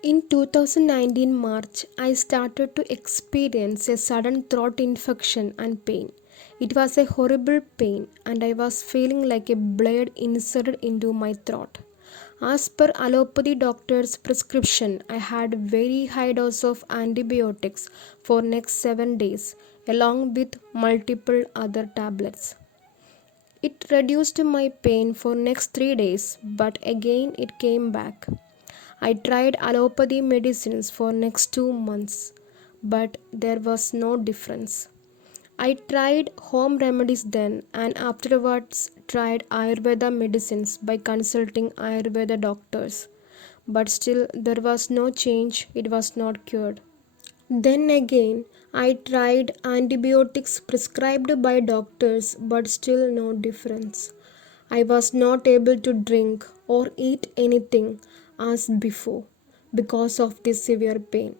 In 2019 March, I started to experience a sudden throat infection and pain. It was a horrible pain, and I was feeling like a blade inserted into my throat. As per allopathy doctor's prescription, I had very high dose of antibiotics for next 7 days along with multiple other tablets. It reduced my pain for next 3 days, but again it came back. I tried allopathy medicines for next 2 months, but there was no difference. I tried home remedies then and afterwards tried Ayurveda medicines by consulting Ayurveda doctors. But still there was no change, it was not cured. Then again, I tried antibiotics prescribed by doctors, but still no difference. I was not able to drink or eat anything as before because of this severe pain.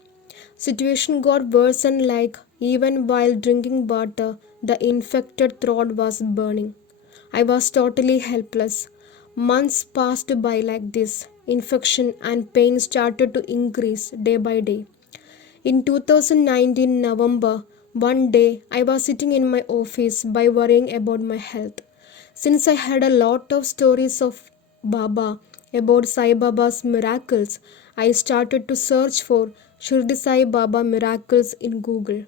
Situation got worse and like even while drinking water, the infected throat was burning. I was totally helpless. Months passed by like this. Infection and pain started to increase day by day. In 2019 November, one day I was sitting in my office by worrying about my health. Since I had a lot of stories of Baba about Sai Baba's miracles, I started to search for Shirdi Sai Baba miracles in Google.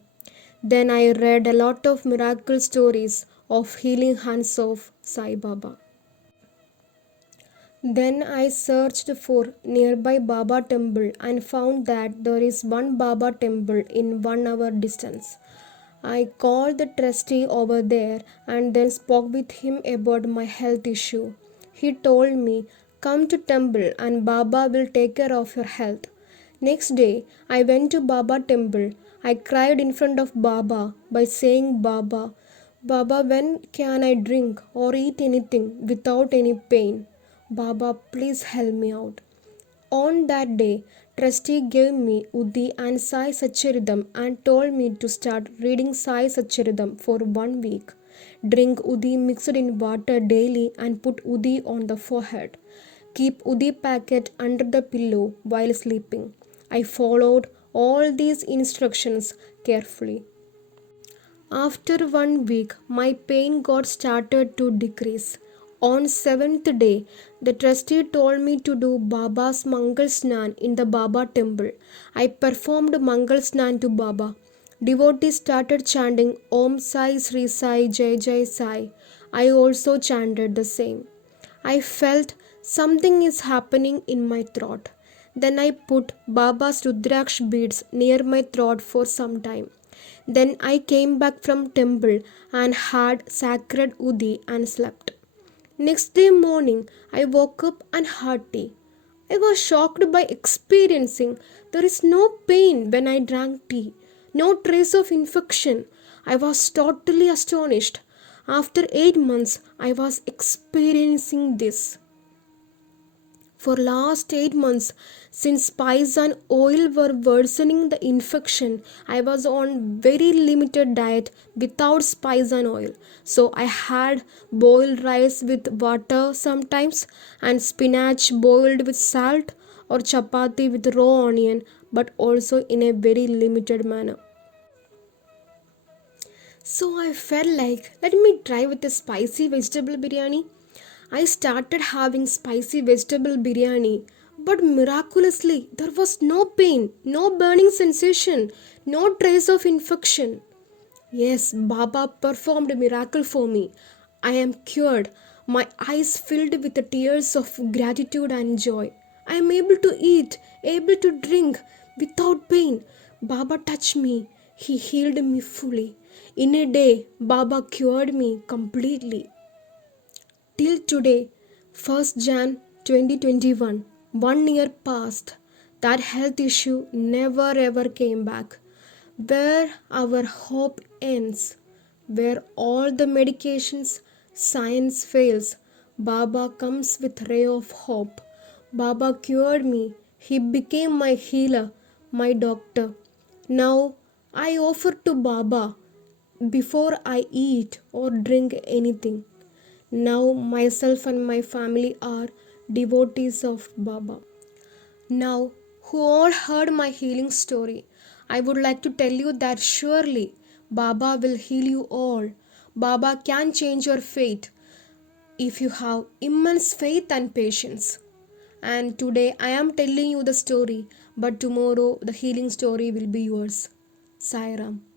Then I read a lot of miracle stories of healing hands of Sai Baba. Then I searched for nearby Baba temple and found that there is one Baba temple in 1 hour distance. I called the trustee over there and then spoke with him about my health issue. He told me, "Come to temple and Baba will take care of your health." Next day, I went to Baba temple. I cried in front of Baba by saying, "Baba, Baba, when can I drink or eat anything without any pain? Baba, please help me out." On that day, Trustee gave me Udi and Sai Satcharidam and told me to start reading Sai Satcharidam for 1 week. Drink Udi mixed in water daily and put Udi on the forehead. Keep Udi packet under the pillow while sleeping. I followed all these instructions carefully. After 1 week, my pain got started to decrease. On seventh day, the trustee told me to do Baba's Mangal Snan in the Baba temple. I performed Mangal Snan to Baba. Devotees started chanting Om Sai Sri Sai Jai Jai Sai. I also chanted the same. I felt something is happening in my throat. Then I put Baba's Rudraksh beads near my throat for some time. Then I came back from temple and had sacred Udi and slept. Next day morning, I woke up and had tea. I was shocked by experiencing there is no pain when I drank tea, no trace of infection. I was totally astonished. After 8 months, I was experiencing this. For last 8 months, since spice and oil were worsening the infection, I was on very limited diet without spice and oil. So I had boiled rice with water sometimes and spinach boiled with salt or chapati with raw onion, but also in a very limited manner. So I felt like, let me try with a spicy vegetable biryani. I started having spicy vegetable biryani, but miraculously there was no pain, no burning sensation, no trace of infection. Yes, Baba performed a miracle for me. I am cured. My eyes filled with the tears of gratitude and joy. I am able to eat, able to drink without pain. Baba touched me. He healed me fully. In a day, Baba cured me completely. Till today, 1st Jan 2021, 1 year passed. That health issue never ever came back. Where our hope ends, where all the medications, science fails, Baba comes with ray of hope. Baba cured me. He became my healer, my doctor. Now I offer to Baba before I eat or drink anything. Now myself and my family are devotees of Baba. Now, who all heard my healing story. I would like to tell you that surely Baba will heal you all. Baba can change your fate if you have immense faith and patience. And today I am telling you the story, but tomorrow the healing story will be yours. Sai Ram.